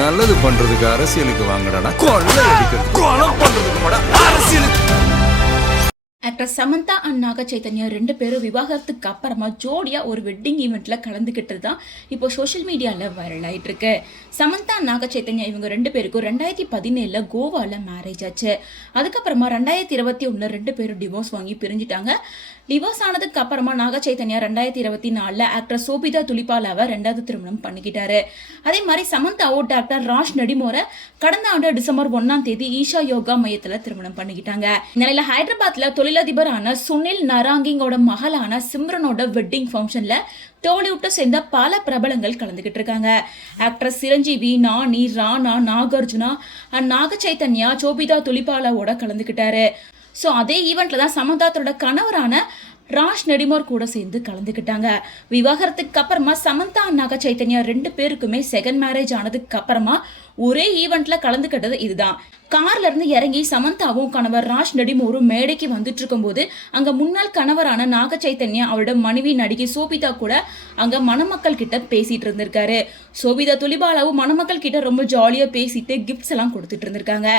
நல்லது பண்றதுக்கு அரசியலுக்கு வாங்கடா, கொள்ளை அடிக்கிறது கொலை பண்றதுக்கு அரசியலுக்கு. ஆக்டர் சமந்தா அண்ட் நாக சைத்தன்யா ரெண்டு பேரும் விவாகரத்துக்கு அப்புறமா ஜோடியா ஒரு வெட்டிங் ஈவெண்ட்ல கலந்துக்கிட்டு தான் இப்போ சோஷியல் மீடியால வைரல் ஆயிட்டு இருக்கு. சமந்தா நாக சைத்தன்யா இவங்க ரெண்டு பேருக்கும் 2017 கோவால மேரேஜ் ஆச்சு. அதுக்கப்புறமா 2021 ரெண்டு பேரும் டிவோர்ஸ் வாங்கி பிரிஞ்சுட்டாங்க. டிவோர்ஸ் ஆனதுக்கு அப்புறமா நாக சைத்தன்யா 2024 ஆக்டர் சோபிதா துலிபாலாவை ரெண்டாவது திருமணம் பண்ணிக்கிட்டாரு. அதே மாதிரி சமந்தாவோ டாக்டர் ராஜ் நடிமோரை கடந்த ஆண்டு டிசம்பர் 1ஆம் தேதி ஈஷா யோகா மையத்துல திருமணம் பண்ணிக்கிட்டாங்க. நிலையில ஹைதராபாத்ல தொழிலதிபரான சுனில் நராங்கிங்கோட மகளான சிம்ரனோட வெட்டிங் ஃபங்க்ஷன்ல டோலிவுட்டை சேர்ந்த பல பிரபலங்கள் கலந்துகிட்டு இருக்காங்க. ஆக்ட்ரஸ் சிரஞ்சீவி, நானி, ராணா, நாகார்ஜுனா அண்ட் நாக சைத்தன்யா சோபிதா துலிபாலாவோட கலந்துக்கிட்டாரு. ஸோ அதே ஈவெண்ட்ல தான் சமந்தா தன்னோட கணவரான ராஜ் நெடிமோர் கூட சேர்ந்து கலந்துக்கிட்டாங்க. விவாகரத்துக்கு அப்புறமா சமந்தா நாக சைத்தன்யா ரெண்டு பேருக்குமே செகண்ட் மேரேஜ் ஆனதுக்கு அப்புறமா ஒரே ஈவெண்ட்ல கலந்துக்கிட்டது இதுதான். கார்ல இருந்து இறங்கி சமந்தாவும் கணவர் ராஜ் நெடிமோரும் மேடைக்கு வந்துட்டு இருக்கும் போது அங்க முன்னாள் கணவரான நாக சைத்தன்யா அவரோட மனைவி நடிகை சோபிதா கூட அங்க மணமக்கள் கிட்ட பேசிட்டு இருந்திருக்காரு. சோபிதா துலிபாலாவும் மணமக்கள் கிட்ட ரொம்ப ஜாலியா பேசிட்டு கிஃப்ட்ஸ் எல்லாம் கொடுத்துட்டு இருந்திருக்காங்க.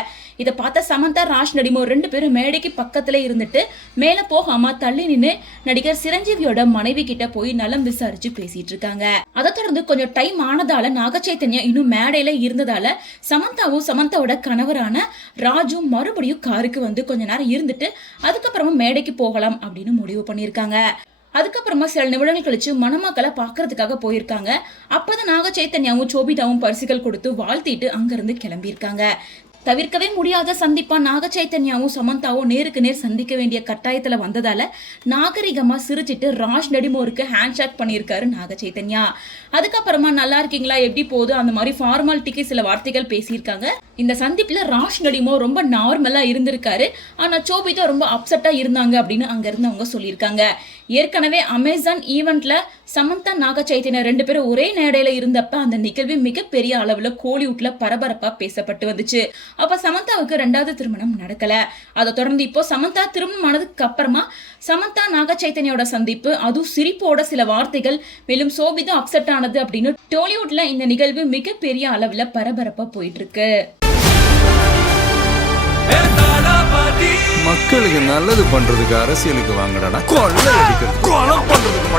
இதை பார்த்த சமந்தா ராஜ் நெடிமோர் ரெண்டு பேரும் மேடைக்கு பக்கத்துல இருந்துட்டு மேல போகாம தள்ளி நின்று நடிகர் சிரஞ்சீவியோட மனைவி கிட்ட போய் நலம் விசாரிச்சு பேசிட்டு இருக்காங்க. அதை தொடர்ந்து கொஞ்சம் டைம் ஆனதால நாக சைத்தன்யா இன்னும் மேடையில இருந்ததால சமந்தாவும் சமந்தாவோட கணவரான ராஜும் மறுபடியும் காருக்கு வந்து கொஞ்ச நேரம் இருந்துட்டு அதுக்கப்புறமா மேடைக்கு போகலாம் அப்படின்னு முடிவு பண்ணியிருக்காங்க. அதுக்கப்புறமா சில நிமிடங்கள் கழிச்சு மணமக்களை பாக்குறதுக்காக போயிருக்காங்க. அப்பதான் நாக சைத்தன்யாவும் சோபிதாவும் பரிசுகள் கொடுத்து வாழ்த்திட்டு அங்கிருந்து கிளம்பியிருக்காங்க. தவிர்க்கவே முடியாத சந்திப்பா நாக சைத்தன்யாவும் சமந்தாவும் நேருக்கு நேர் சந்திக்க வேண்டிய கட்டாயத்துல வந்ததால நாகரிகமா சிரிச்சிட்டு ராஜ் நெடிமோருக்கு ஹேண்ட் ஷேக் பண்ணியிருக்காரு நாக சைத்தன்யா. அதுக்கப்புறமா நல்லா இருக்கீங்களா, எப்படி போகுது, அந்த மாதிரி ஃபார்மாலிட்டிக்கு சில வார்த்தைகள் பேசியிருக்காங்க. இந்த சந்திப்புல ராஜ் நெடிமோ ரொம்ப நார்மலா இருந்திருக்காரு. ஆனா சோபிதா ரொம்ப அப்செட்டா இருந்தாங்க அப்படின்னு அங்க இருந்து அவங்க சொல்லியிருக்காங்க. ஏற்கனவே அமேசான் ஈவெண்ட்ல சமந்தா நாக சைத்தன்யா ரெண்டு பேரும் ஒரே மேடையில இருந்தப்ப அந்த நிகழ்வு மிகப்பெரிய அளவுல கோலிவுட்ல பரபரப்பா பேசப்பட்டு வந்துச்சு. அப்ப சமந்தாவுக்கு ரெண்டாவது திருமணம் நடக்கல. அதை தொடர்ந்து இப்போ சமந்தா திருமணம் ஆனதுக்கு அப்புறமா சமந்தா நாக சைத்தன்யாவோட சந்திப்பு, அதுவும் சிரிப்போட சில வார்த்தைகள், மேலும் சோபிதா அப்செட் ஆனது அப்படின்னு டோலிவுட்ல இந்த நிகழ்வு மிகப்பெரிய அளவுல பரபரப்பா போயிட்டு இருக்கு. மக்களுக்கு நல்லது பண்றதுக்கு அரசியலுக்கு வாங்கடா, கொள்ளை அடிக்கிறது கொலை பண்றதுக்கு